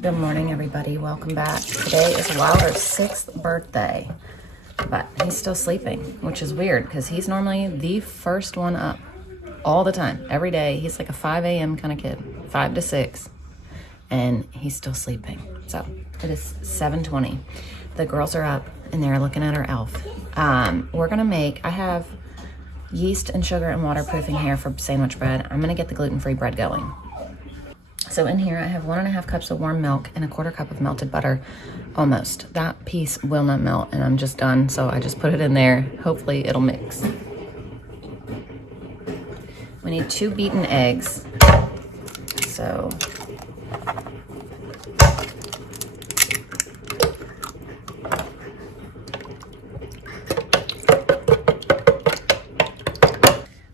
Good morning, everybody. Welcome back. Today is Wilder's 6th birthday, but he's still sleeping, which is weird because he's normally the first one up all the time, every day. He's like a 5 a.m. kind of kid, 5 to 6, and he's still sleeping. So it is 7:20. The girls are up and they're looking at our elf. We're gonna make, I have yeast and sugar and waterproofing here for sandwich bread. I'm gonna get the gluten-free bread going. So in here I have 1.5 cups of warm milk and 1/4 cup of melted butter, almost. That piece will not melt and I'm just done, so I just put it in there. Hopefully it'll mix. We need 2 beaten eggs. So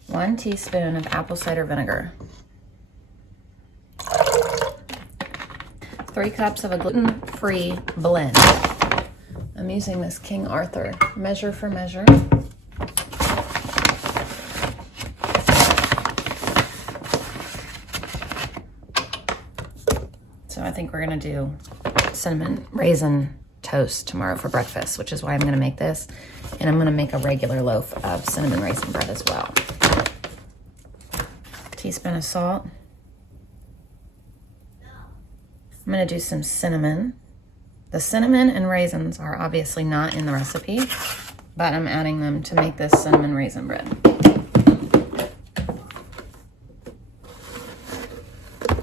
one teaspoon of apple cider vinegar. 3 cups of a gluten-free blend. I'm using this King Arthur measure for measure. So I think we're gonna do cinnamon raisin toast tomorrow for breakfast, which is why I'm gonna make this. And I'm gonna make a regular loaf of cinnamon raisin bread as well. Teaspoon of salt. I'm gonna do some cinnamon. The cinnamon and raisins are obviously not in the recipe, but I'm adding them to make this cinnamon raisin bread.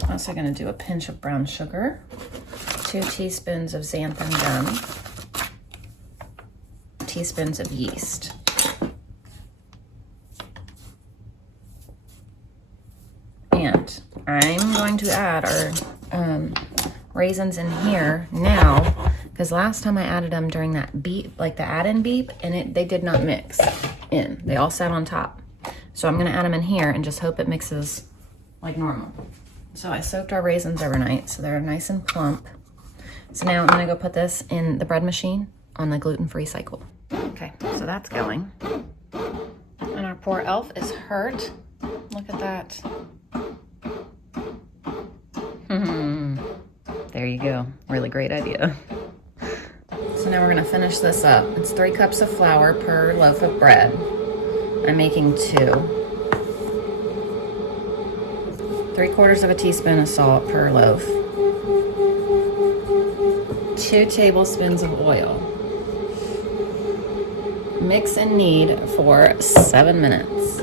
Also gonna do a pinch of brown sugar, 2 teaspoons of xanthan gum, teaspoons of yeast. And I'm going to add our raisins in here now, because last time I added them during that beep, like the add-in beep, and they did not mix in. They all sat on top. So I'm gonna add them in here and just hope it mixes like normal. So I soaked our raisins overnight, so they're nice and plump. So now I'm gonna go put this in the bread machine on the gluten-free cycle. Okay, so that's going. And our poor elf is hurt. Look at that. There you go. Really great idea. So now we're gonna finish this up. It's 3 cups of flour per loaf of bread. I'm making 2. 3/4 of a teaspoon of salt per loaf. 2 tablespoons of oil. Mix and knead for 7 minutes.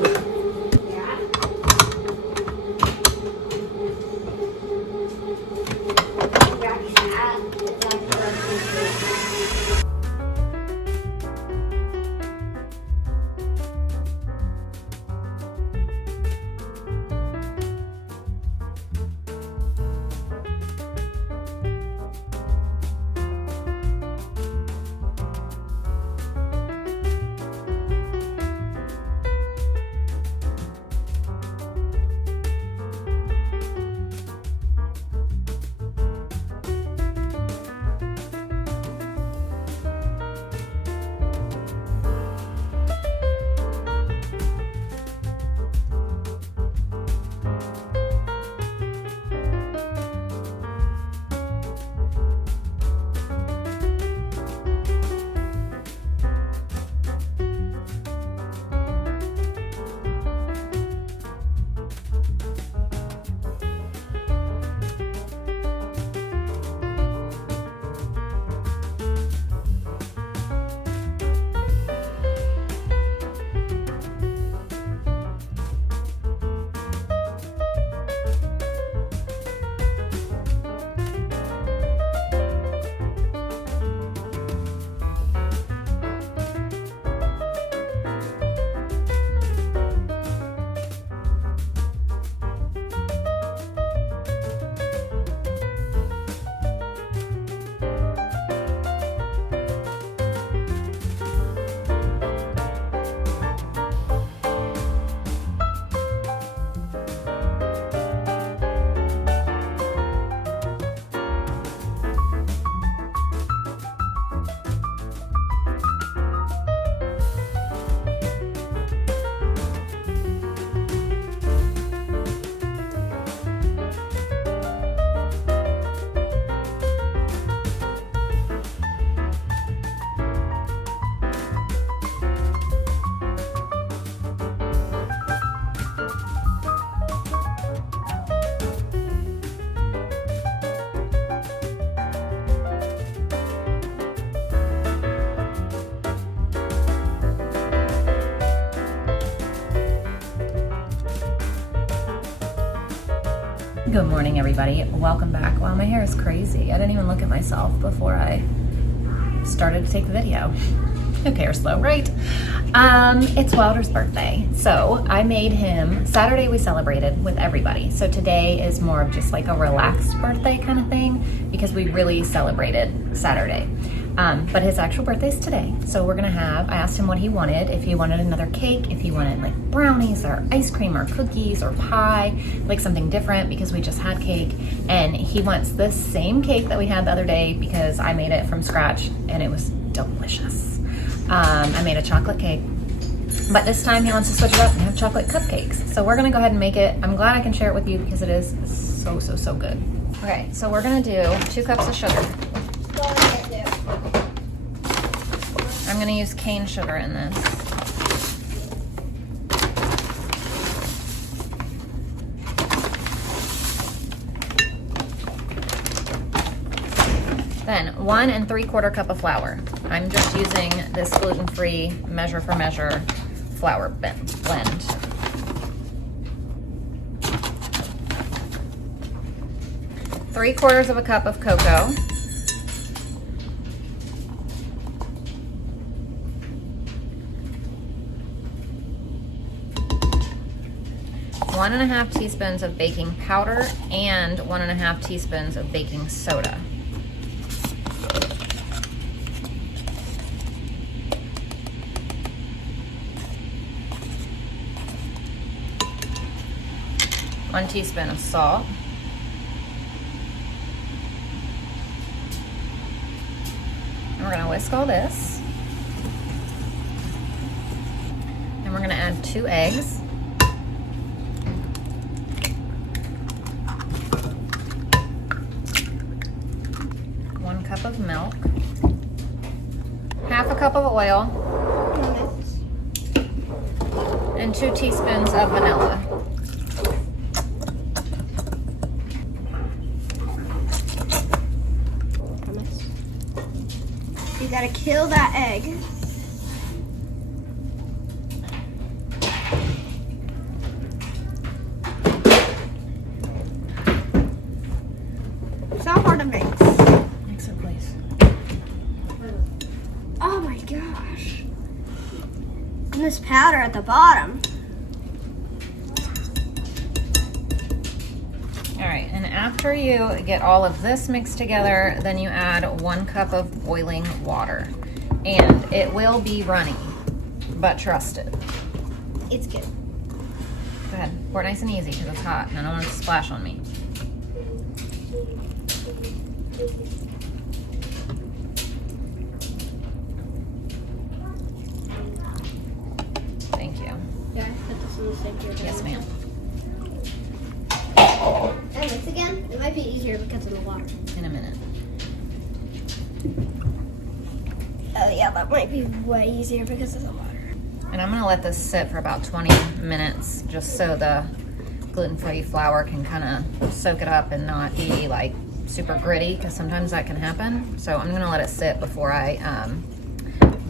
Good morning, everybody. Welcome back. Wow, my hair is crazy. I didn't even look at myself before I started to take the video. Who cares though, right? It's Wilder's birthday. So I made him, Saturday we celebrated with everybody. So today is more of just like a relaxed birthday kind of thing because we really celebrated Saturday. But his actual birthday's today. So we're gonna have, I asked him what he wanted, if he wanted another cake, if he wanted like brownies or ice cream or cookies or pie, like something different because we just had cake. And he wants this same cake that we had the other day because I made it from scratch and it was delicious. I made a chocolate cake, but this time he wants to switch it up and have chocolate cupcakes. So we're gonna go ahead and make it. I'm glad I can share it with you because it is so good. Okay, so we're gonna do 2 cups of sugar. I'm gonna use cane sugar in this. Then 1 3/4 cup of flour. I'm just using this gluten-free measure for measure flour blend. 3/4 of a cup of cocoa. 1 1/2 teaspoons of baking powder and 1 1/2 teaspoons of baking soda. One teaspoon of salt. And we're gonna whisk all this. And we're gonna add 2 eggs. 1 cup of milk. 1/2 cup of oil. And 2 teaspoons of vanilla. You gotta kill that egg. It's not hard to mix. Mix it, please. Oh my gosh. And this powder at the bottom. All right, and after you get all of this mixed together, then you add 1 cup of boiling water. And it will be runny, but trust it. It's good. Go ahead, pour it nice and easy because it's hot and I don't want it to splash on me. Thank you. Yeah, put this in the sink here. Yes, ma'am. And this again, it might be easier because of the water. In a minute. Oh yeah, that might be way easier because of the water. And I'm gonna let this sit for about 20 minutes just so the gluten-free flour can kind of soak it up and not be like super gritty because sometimes that can happen. So I'm gonna let it sit before I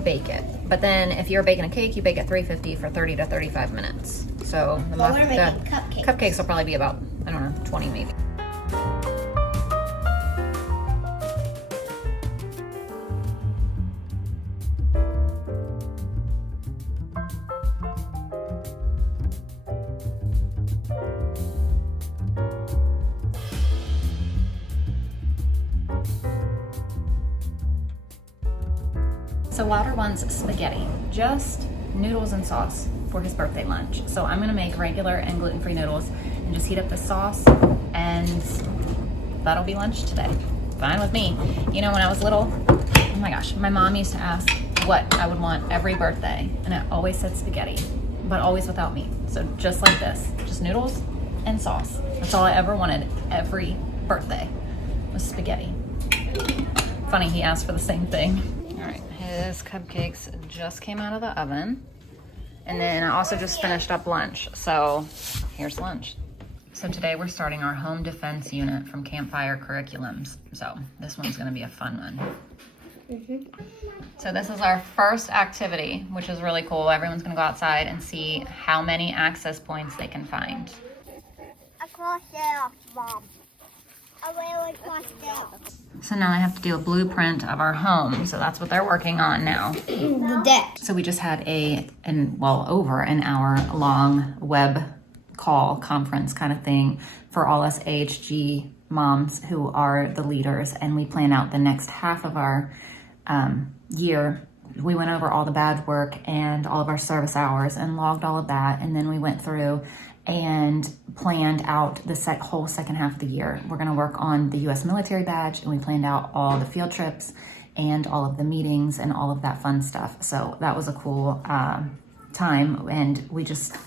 bake it. But then if you're baking a cake, you bake at 350 for 30 to 35 minutes. So the, Well, we're making cupcakes. Cupcakes will probably be about, I don't know, 20 maybe. So Wilder wants spaghetti, just noodles and sauce for his birthday lunch. So I'm gonna make regular and gluten-free noodles and just heat up the sauce and that'll be lunch today. Fine with me. You know, when I was little, oh my gosh, my mom used to ask what I would want every birthday and it always said spaghetti, but always without meat. So just like this, just noodles and sauce. That's all I ever wanted every birthday was spaghetti. Funny, he asked for the same thing. All right, his cupcakes just came out of the oven. And then I also just finished up lunch. So here's lunch. So today we're starting our home defense unit from Campfire Curriculums. So this one's gonna be a fun one. So this is our first activity, which is really cool. Everyone's gonna go outside and see how many access points they can find. A cross it off, Mom. I really cross it off. So now I have to do a blueprint of our home. So that's what they're working on now. The deck. So we just had over an hour long web call conference kind of thing for all us AHG moms who are the leaders. And we plan out the next half of our year. We went over all the badge work and all of our service hours and logged all of that. And then we went through and planned out the whole second half of the year. We're gonna work on the US military badge, and we planned out all the field trips and all of the meetings and all of that fun stuff. So that was a cool time, and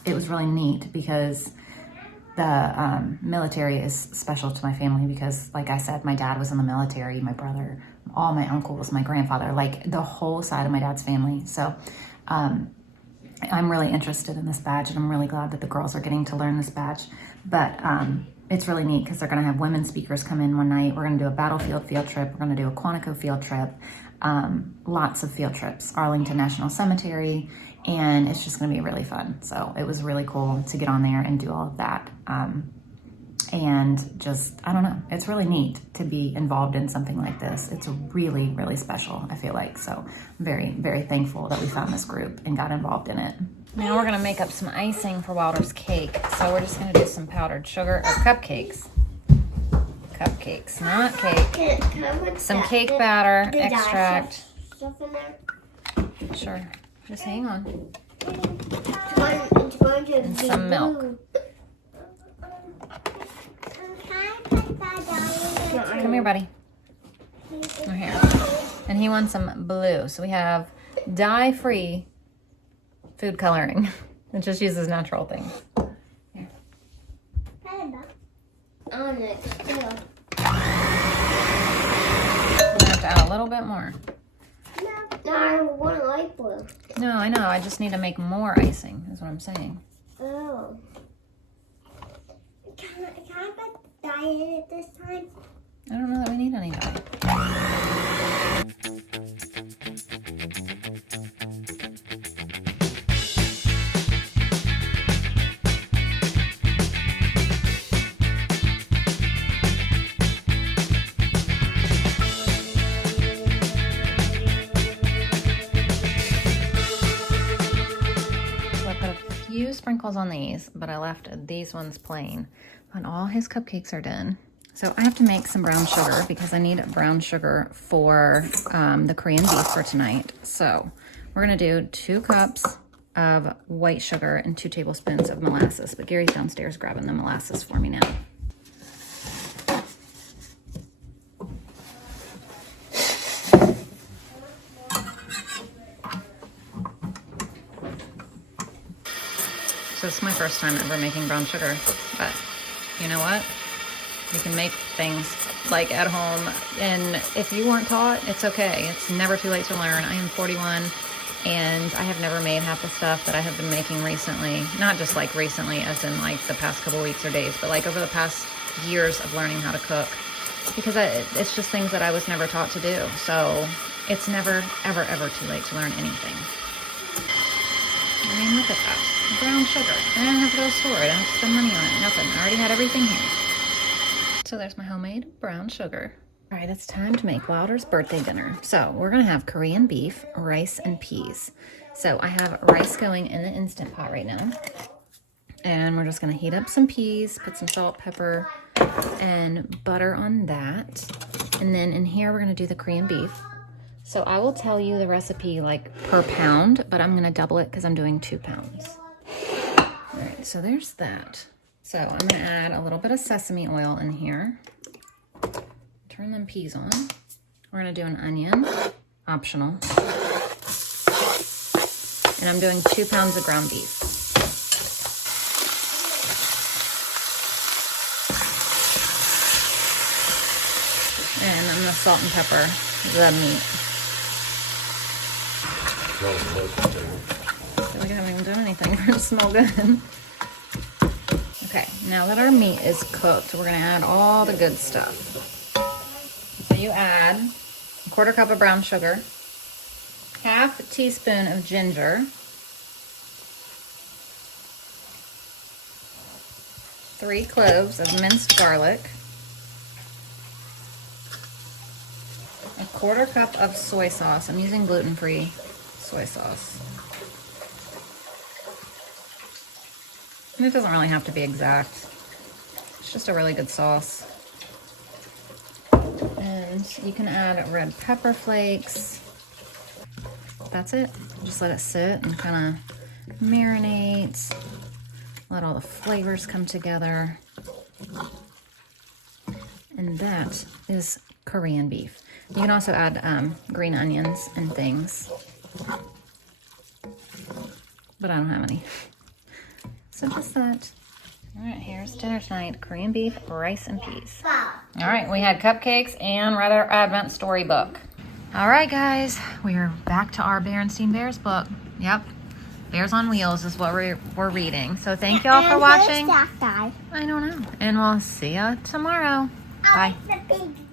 it was really neat because the military is special to my family because, like I said, my dad was in the military, my brother, all my uncles, my grandfather, like the whole side of my dad's family. So I'm really interested in this badge, and I'm really glad that the girls are getting to learn this badge. But it's really neat because they're going to have women speakers come in one night. We're going to do a battlefield field trip. We're going to do a Quantico field trip. Lots of field trips, Arlington National Cemetery, and it's just going to be really fun. So it was really cool to get on there and do all of that. And just, I don't know, it's really neat to be involved in something like this. It's really, really special, I feel like. So I'm very, very thankful that we found this group and got involved in it. Now we're gonna make up some icing for Wilder's cake. So we're just gonna do some powdered sugar, or cupcakes. Cupcakes, not cake. Some cake batter, extract. Sure, just hang on. And some milk. Come here, buddy. Right here. And he wants some blue. So we have dye-free food coloring. It just uses natural things. Here. I'm gonna have to add a little bit more. No, I want light blue. No, I know. I just need to make more icing, is what I'm saying. Oh. Can I put dye in it this time? I don't know that we need any dye. So I put a few sprinkles on these, but I left these ones plain. When all his cupcakes are done. So I have to make some brown sugar because I need brown sugar for the Korean beef for tonight. So we're gonna do 2 cups of white sugar and 2 tablespoons of molasses. But Gary's downstairs grabbing the molasses for me now. So it's my first time ever making brown sugar, but you know what? You can make things like at home, and if you weren't taught, it's okay. It's never too late to learn. I am 41, and I have never made half the stuff that I have been making recently. Not just like recently as in like the past couple weeks or days, but like over the past years of learning how to cook, because it's just things that I was never taught to do. So it's never, ever, ever too late to learn anything. I mean, look at that. Brown sugar. I don't have to go to the store. I don't have to spend money on it. Nothing. I already had everything here. So there's my homemade brown sugar. All right, it's time to make Wilder's birthday dinner. So we're gonna have Korean beef, rice, and peas. So I have rice going in the Instant Pot right now. And we're just gonna heat up some peas, put some salt, pepper, and butter on that. And then in here, we're gonna do the Korean beef. So I will tell you the recipe like per pound, but I'm gonna double it because I'm doing 2 pounds. All right, so there's that. So I'm gonna add a little bit of sesame oil in here. Turn them peas on. We're gonna do an onion, optional. And I'm doing 2 pounds of ground beef. And I'm gonna salt and pepper the meat. I feel like I haven't even done anything for it to smell good. Okay, now that our meat is cooked, we're gonna add all the good stuff. So you add a 1/4 cup of brown sugar, 1/2 teaspoon of ginger, 3 cloves of minced garlic, 1/4 cup of soy sauce. I'm using gluten-free soy sauce. And it doesn't really have to be exact. It's just a really good sauce. And you can add red pepper flakes. That's it. Just let it sit and kind of marinate. Let all the flavors come together. And that is Korean beef. You can also add green onions and things. But I don't have any. So just that. All right, here's dinner tonight. Korean beef, rice, and peas. All right, we had cupcakes and read our Advent storybook. All right, guys, we're back to our Berenstain Bears book. Yep, Bears on Wheels is what we're reading. So thank y'all for watching. Jack died. I don't know. And we'll see you tomorrow. Bye. The big